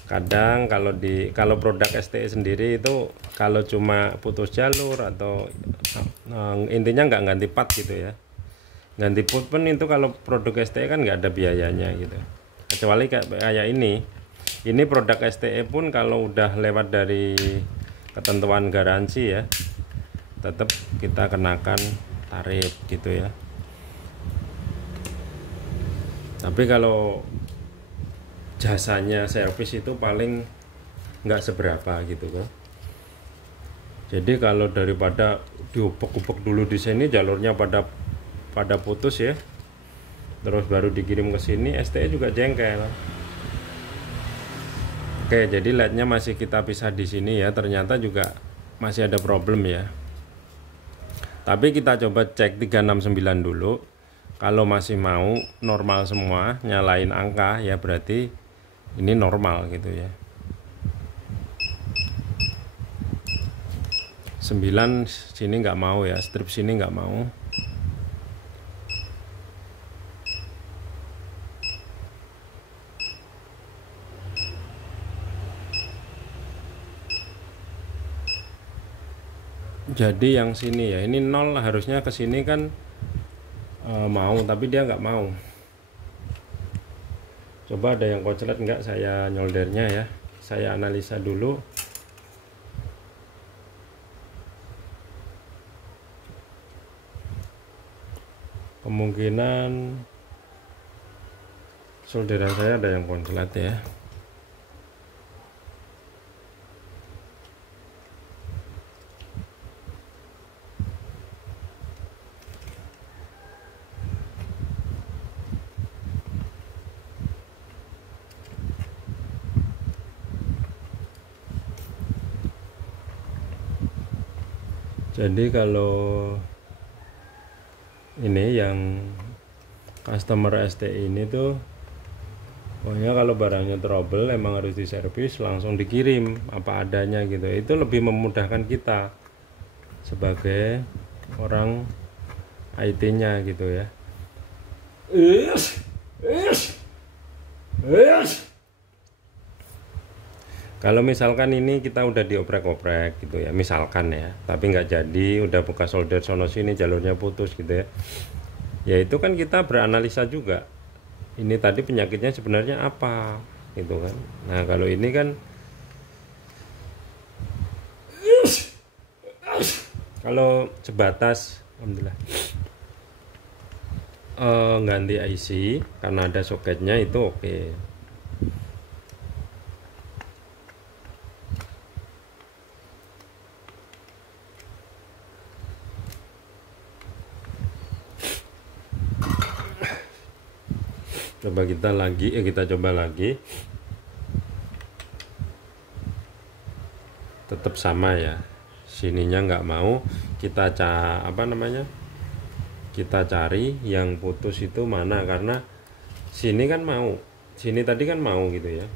Kadang kalau produk STE sendiri itu kalau cuma putus jalur atau intinya nggak ganti part gitu ya, ganti part pun itu kalau produk STE kan nggak ada biayanya gitu, kecuali kayak ini produk STE pun kalau udah lewat dari ketentuan garansi ya tetap kita kenakan tarif gitu ya. Tapi kalau jasanya servis itu paling nggak seberapa gitu kan. Jadi kalau daripada diupek-upek dulu di sini jalurnya pada putus ya, terus baru dikirim ke sini, STE juga jengkel. Oke, jadi LED-nya masih kita pisah di sini ya, ternyata juga masih ada problem ya. Tapi kita coba cek 369 dulu. Kalau masih mau normal semua, nyalain angka ya berarti ini normal gitu ya. 9 sini nggak mau ya, strip sini nggak mau. Jadi yang sini ya, ini 0 harusnya ke sini kan mau, tapi dia nggak mau. Coba ada yang koclet nggak saya nyoldernya ya, saya analisa dulu. Kemungkinan solderan saya ada yang konslet ya. Jadi kalau ini yang customer STI ini tuh pokoknya kalau barangnya trouble emang harus diservis langsung dikirim apa adanya gitu. Itu lebih memudahkan kita sebagai orang IT-nya gitu ya. Kalau misalkan ini kita udah dioprek-oprek gitu ya, misalkan ya, tapi nggak jadi, udah buka solder sono sini jalurnya putus gitu ya. Ya itu kan kita beranalisa juga. Ini tadi penyakitnya sebenarnya apa gitu kan. Nah, kalau ini kan kalau sebatas alhamdulillah ganti IC karena ada soketnya itu oke. Coba kita coba lagi, tetap sama ya, sininya nggak mau. Kita kita cari yang putus itu mana, karena sini kan mau, sini tadi kan mau gitu ya,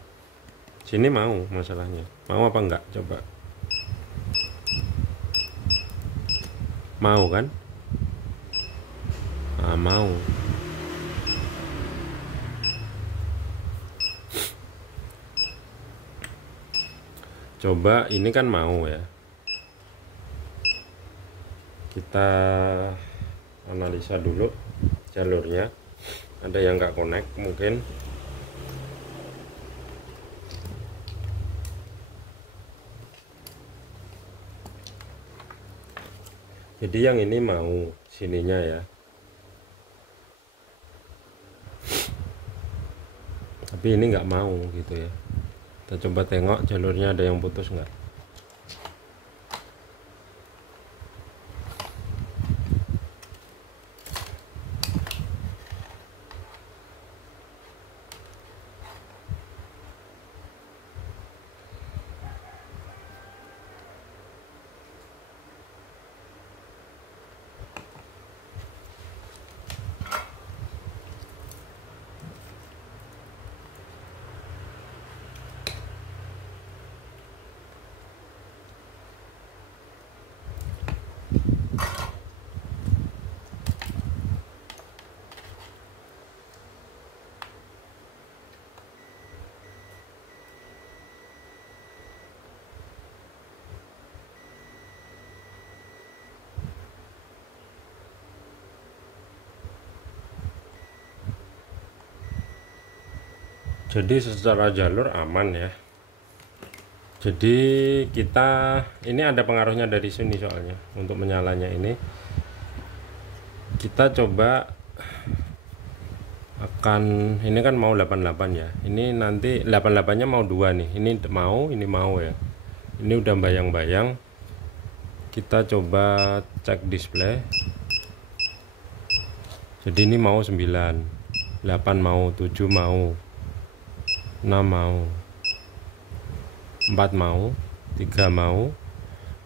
sini mau, masalahnya mau apa enggak, coba mau kan. Nah, mau. Coba ini kan mau ya, kita analisa dulu jalurnya, ada yang nggak connect mungkin. Jadi yang ini mau sininya ya, tapi ini nggak mau gitu ya. Kita coba tengok jalurnya ada yang putus nggak. Jadi secara jalur aman ya. Jadi kita ini ada pengaruhnya dari sini soalnya untuk menyalanya ini. Kita coba akan ini kan mau 88 ya. Ini nanti 88-nya mau 2 nih. Ini mau ya. Ini udah bayang-bayang. Kita coba cek display. Jadi ini mau 9, 8 mau, 7 mau, 6 mau, 4 mau, 3 mau,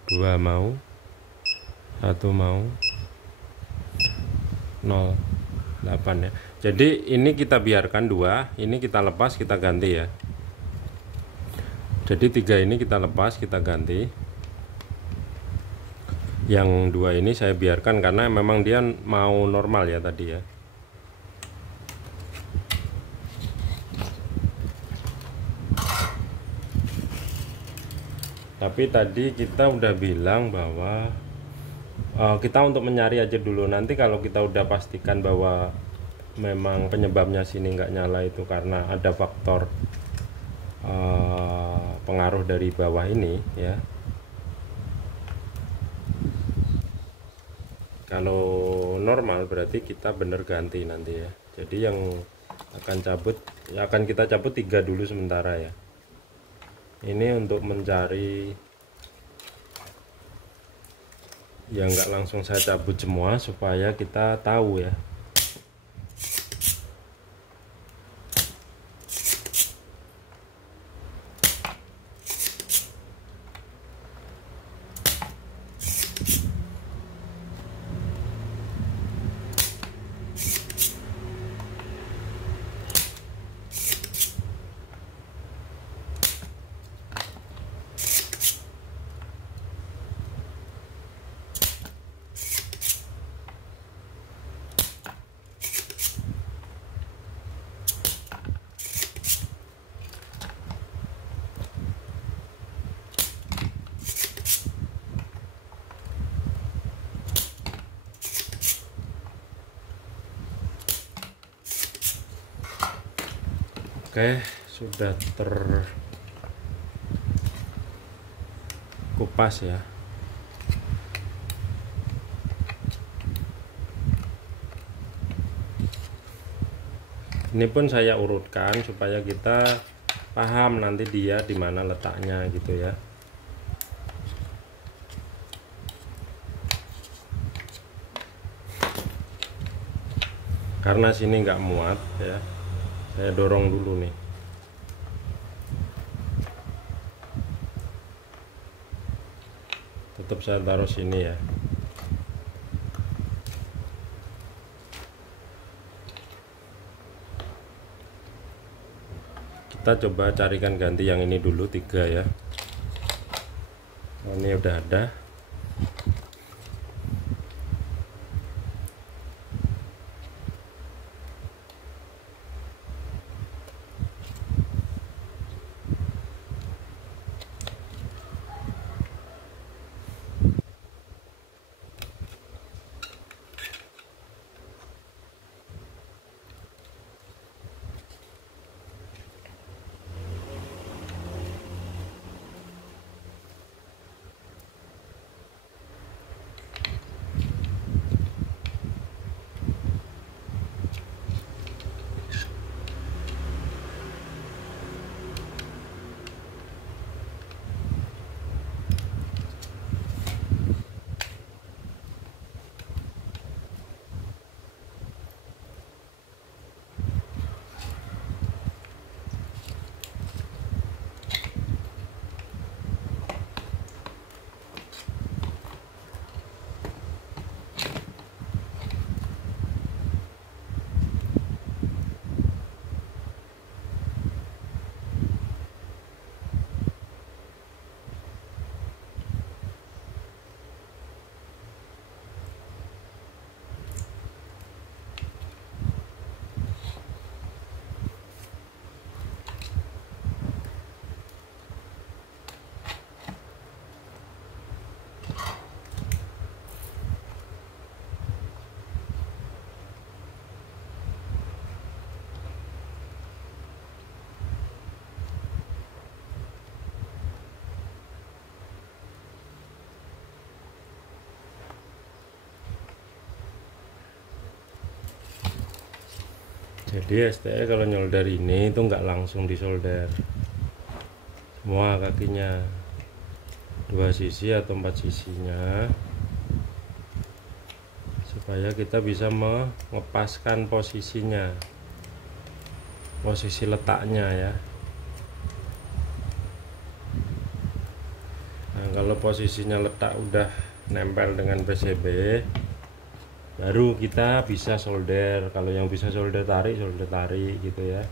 2 mau, 1 mau, 0, 8 ya. Jadi ini kita biarkan 2, ini kita lepas, kita ganti ya. Jadi 3 ini kita lepas, kita ganti. Yang dua ini saya biarkan karena memang dia mau normal ya tadi ya. Tapi tadi kita udah bilang bahwa kita untuk menyari aja dulu. Nanti kalau kita udah pastikan bahwa memang penyebabnya sini nggak nyala itu karena ada faktor pengaruh dari bawah ini ya. Kalau normal berarti kita bener ganti nanti ya. Jadi yang akan kita cabut 3 dulu sementara ya. Ini untuk mencari yang nggak langsung saya cabut semua supaya kita tahu ya. Oke, sudah terkupas ya. Ini pun saya urutkan supaya kita paham nanti dia di mana letaknya gitu ya. Karena sini nggak muat ya, saya dorong dulu nih. Tetap saya taruh sini ya. Kita coba carikan ganti yang ini dulu 3 ya. Oh, ini udah ada. Jadi STE kalau nyolder ini itu nggak langsung disolder semua kakinya, 2 sisi atau 4 sisinya, supaya kita bisa mengepaskan posisinya, posisi letaknya ya. Nah, kalau posisinya letak udah nempel dengan PCB, baru kita bisa solder. Kalau yang bisa solder tarik gitu ya.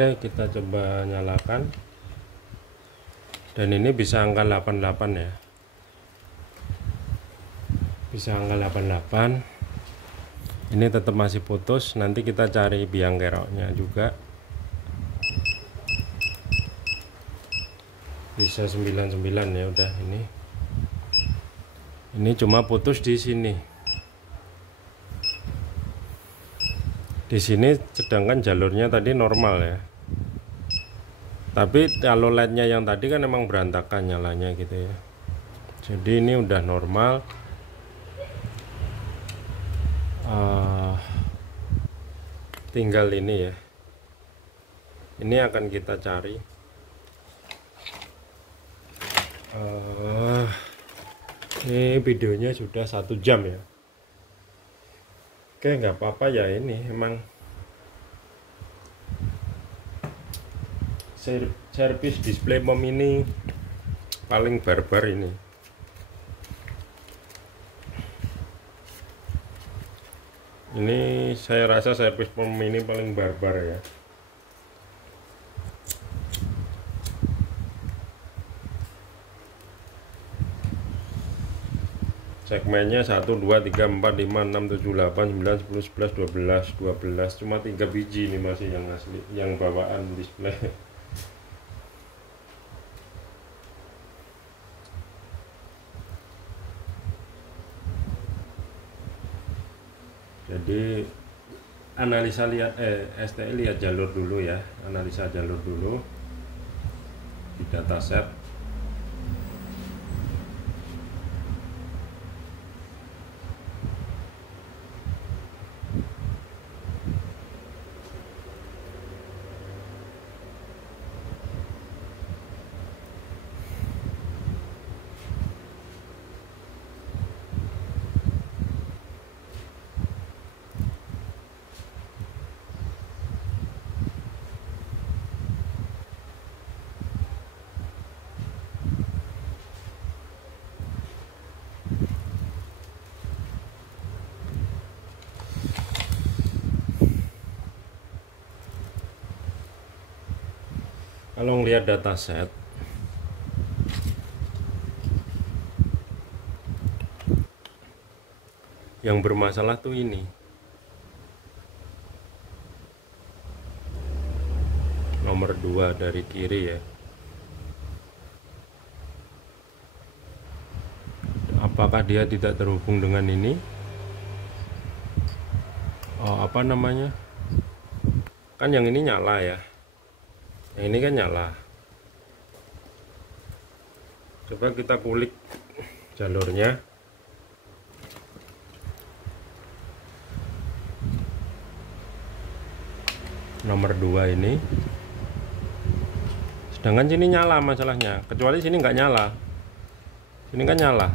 Oke, kita coba nyalakan. Dan ini bisa angka 88 ya. Bisa angka 88. Ini tetap masih putus. Nanti kita cari biang keroknya juga. Bisa 99 ya udah ini. Ini cuma putus di sini. Di sini sedangkan jalurnya tadi normal ya. Tapi kalau LED-nya yang tadi kan emang berantakan nyalanya gitu ya. Jadi ini udah normal. Tinggal ini ya. Ini akan kita cari. Ini videonya sudah 1 jam ya. Oke, nggak apa-apa ya, ini emang servis display mom ini paling barbar ini. Ini saya rasa servis mom ini paling barbar ya. Segmennya 1, 2, 3, 4, 5, 6, 7, 8, 9, 10, 11, 12, 12. Cuma 3 biji ini masih yang asli, yang bawaan display. Jadi analisa lihat STI lihat jalur dulu ya, analisa jalur dulu di dataset. Kalau ngelihat dataset, yang bermasalah tuh ini nomor 2 dari kiri ya. Apakah dia tidak terhubung dengan ini? Apa namanya? Kan yang ini nyala ya. Yang ini kan nyala. Coba kita kulik jalurnya. Nomor 2 ini. Sedangkan sini nyala masalahnya. Kecuali sini nggak nyala. Sini kan nyala.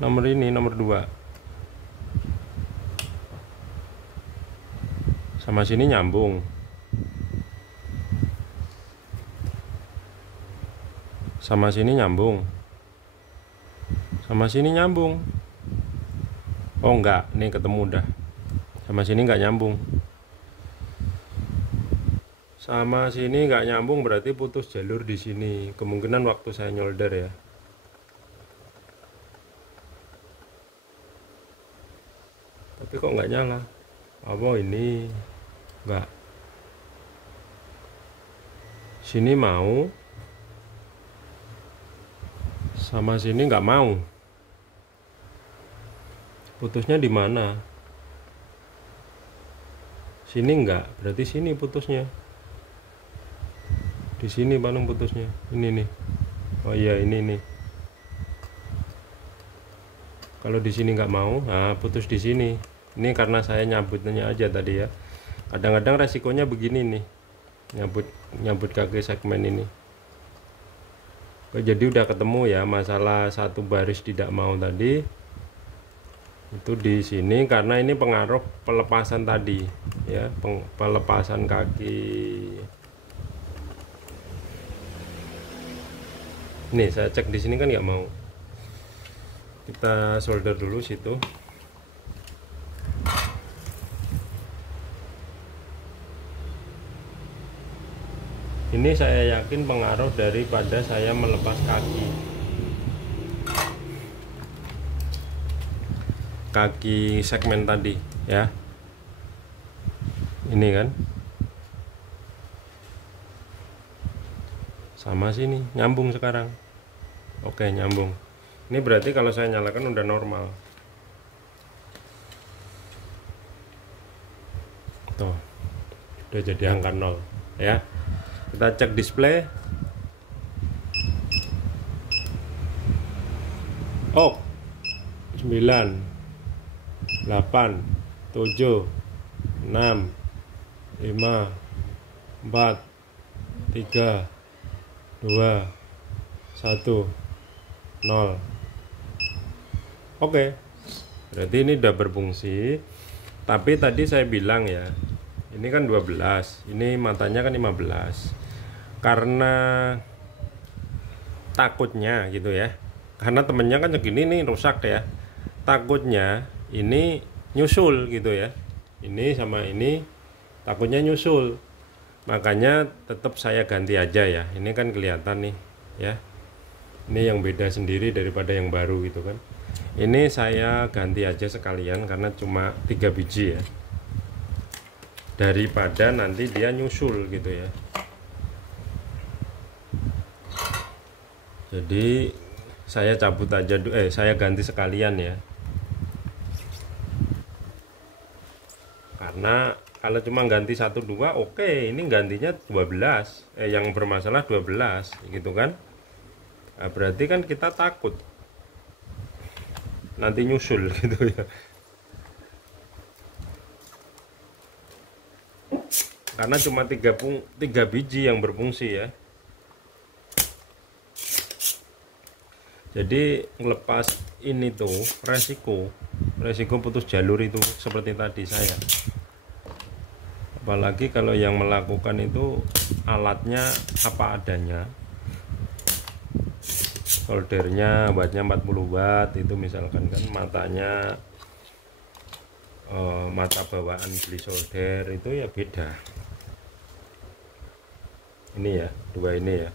Nomor ini, nomor 2. Sama sini nyambung. Sama sini nyambung. Sama sini nyambung. Oh enggak, ini ketemu udah. Sama sini nggak nyambung. Sama sini nggak nyambung, berarti putus jalur di sini. Kemungkinan waktu saya nyolder ya. Tapi kok nggak nyala? Apa ini? Nggak. Sini mau. Sama sini nggak mau. Putusnya di mana? Sini enggak, berarti sini putusnya. Di sini paling putusnya. Ini nih. Oh iya, ini nih. Kalau di sini nggak mau, nah putus di sini. Ini karena saya nyabutnya aja tadi ya. Kadang-kadang resikonya begini nih. Nyabut kaki segmen ini. Jadi udah ketemu ya masalah satu baris tidak mau tadi. Itu di sini karena ini pengaruh pelepasan tadi ya, pelepasan kaki. Nih saya cek di sini kan nggak mau. Kita solder dulu situ. Ini saya yakin pengaruh daripada saya melepas kaki segmen tadi ya. Ini kan sama sini, nyambung sekarang. Oke, nyambung. Ini berarti kalau saya nyalakan udah normal. Tuh, udah jadi angka 0 ya. Kita cek display. Oh, 9, 8, 7, 6, 5, 4, 3, 2, 1, 0. Oke, berarti ini udah berfungsi. Tapi tadi saya bilang ya, ini kan 12, ini matanya kan 15. Karena takutnya gitu ya, karena temennya kan segini nih rusak ya, takutnya ini nyusul gitu ya, ini sama ini takutnya nyusul, makanya tetap saya ganti aja ya. Ini kan kelihatan nih ya, ini yang beda sendiri daripada yang baru gitu kan. Ini saya ganti aja sekalian karena cuma 3 biji ya, daripada nanti dia nyusul gitu ya. Jadi saya cabut aja, saya ganti sekalian ya. Karena kalau cuma ganti 1 2 oke, ini gantinya 12. Yang bermasalah 12 gitu kan. Nah, berarti kan kita takut nanti nyusul gitu ya. Karena cuma 3 biji yang berfungsi ya. Jadi ngelepas ini tuh resiko putus jalur itu seperti tadi saya. Apalagi kalau yang melakukan itu alatnya apa adanya, soldernya wattnya 40 watt itu misalkan kan, matanya mata bawaan beli solder itu ya beda. Ini ya, 2 ini ya.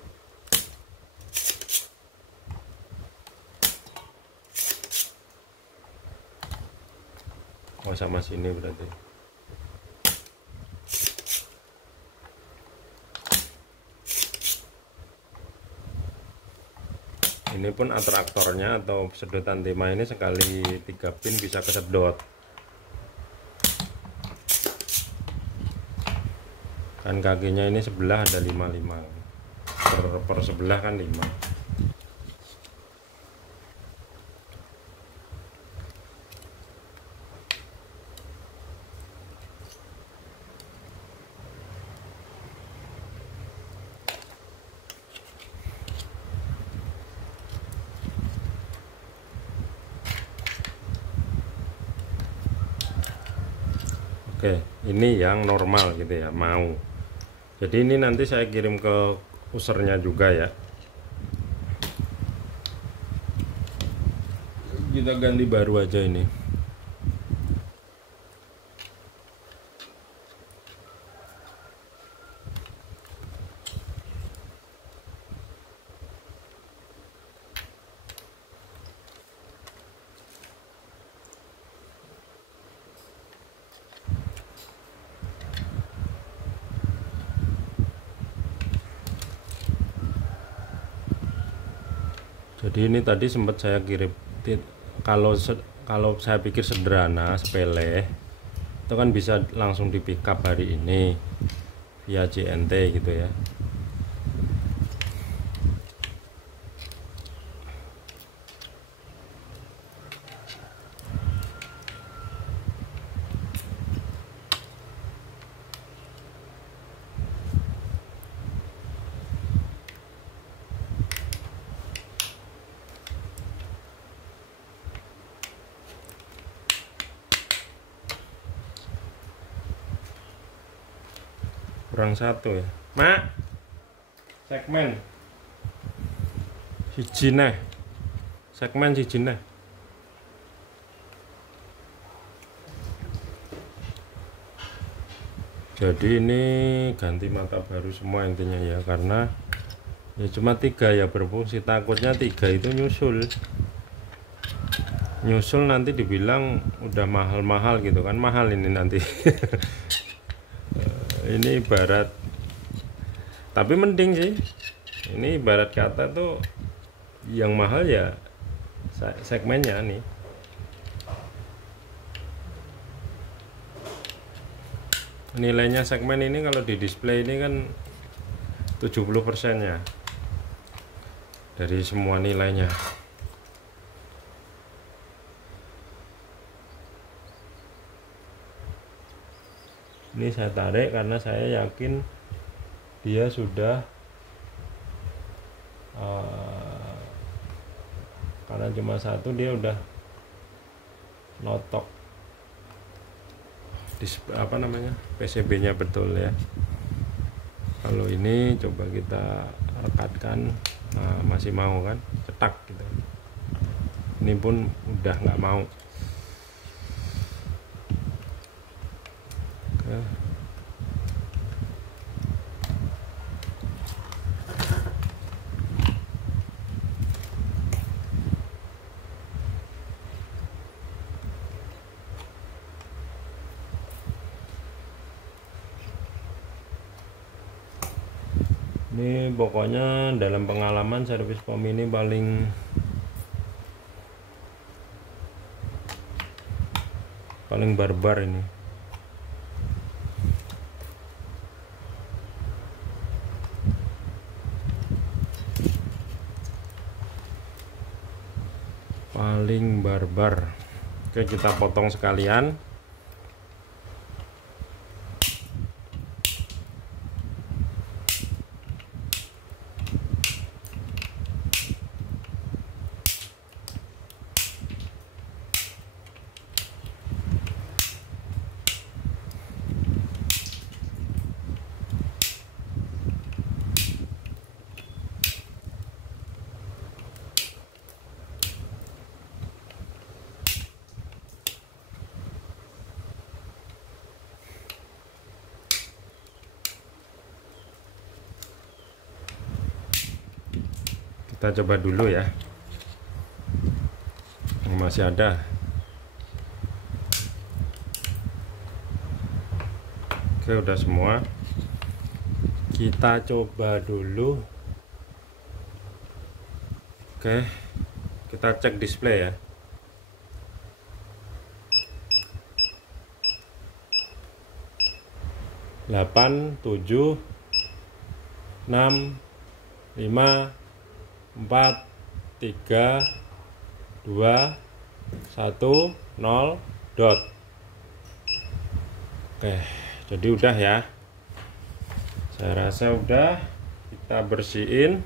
Oh, sama sini berarti. Ini pun atraktornya atau sedotan tema ini sekali 3 pin bisa kesedot. Kan kakinya ini sebelah ada 5 per sebelah kan 5. Oke, ini yang normal gitu ya, mau. Jadi ini nanti saya kirim ke usernya juga ya. Kita ganti baru aja ini. Jadi ini tadi sempat saya kirim, kalau saya pikir sederhana, sepele, itu kan bisa langsung di pick up hari ini via JNT gitu ya. Kurang 1 ya, Mak. Segmen siji neh. Segmen siji neh. Jadi ini ganti mata baru semua intinya ya, karena ya cuma 3 ya berfungsi, takutnya 3 itu nyusul nanti dibilang udah mahal-mahal gitu kan, mahal ini nanti. Ini ibarat, tapi mending sih, ini ibarat kata tuh yang mahal ya segmennya nih. Nilainya segmen ini kalau di display ini kan 70% nya dari semua nilainya. Ini saya tarik karena saya yakin dia sudah karena cuma satu, dia udah notok apa namanya PCB nya betul ya. Kalau ini coba kita rekatkan, nah, masih mau kan, cetak gitu. Ini pun udah nggak mau. Oke. Ini pokoknya dalam pengalaman servis pom ini paling barbar ini. Paling barbar. Oke, kita potong sekalian. Kita coba dulu ya, masih ada. Oke, udah semua. Kita coba dulu. Oke, kita cek display ya. Delapan, 7, 6, 5, 4, 3, 2, 1, 0, dot. Oke, jadi udah ya. Saya rasa udah. Kita bersihin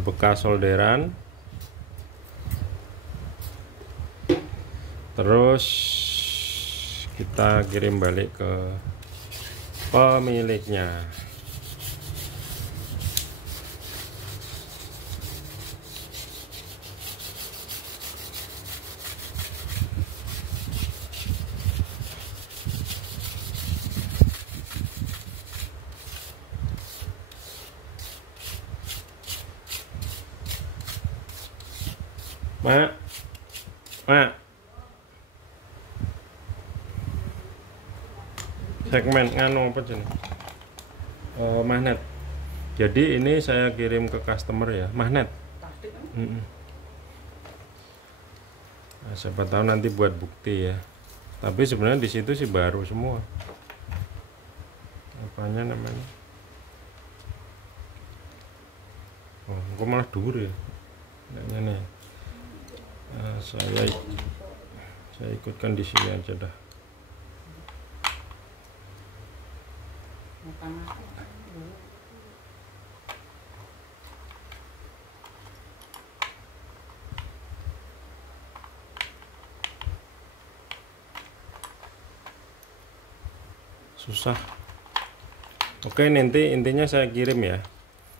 bekas solderan. Terus kita kirim balik ke pemiliknya. Mak, segmen nganu apa jenis? Magnet. Jadi ini saya kirim ke customer ya, magnet. Nah, siapa tahu nanti buat bukti ya. Tapi sebenarnya di situ sih baru semua. Apanya namanya? Oh, kok malah dur ya? Nih. Nah, saya ikutkan di sini aja dah. Susah. Oke, nanti intinya saya kirim ya.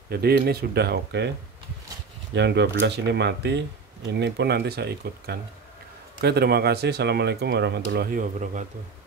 Jadi ini sudah oke. Yang 12 ini mati. Ini pun nanti saya ikutkan. Oke, terima kasih. Assalamualaikum warahmatullahi wabarakatuh.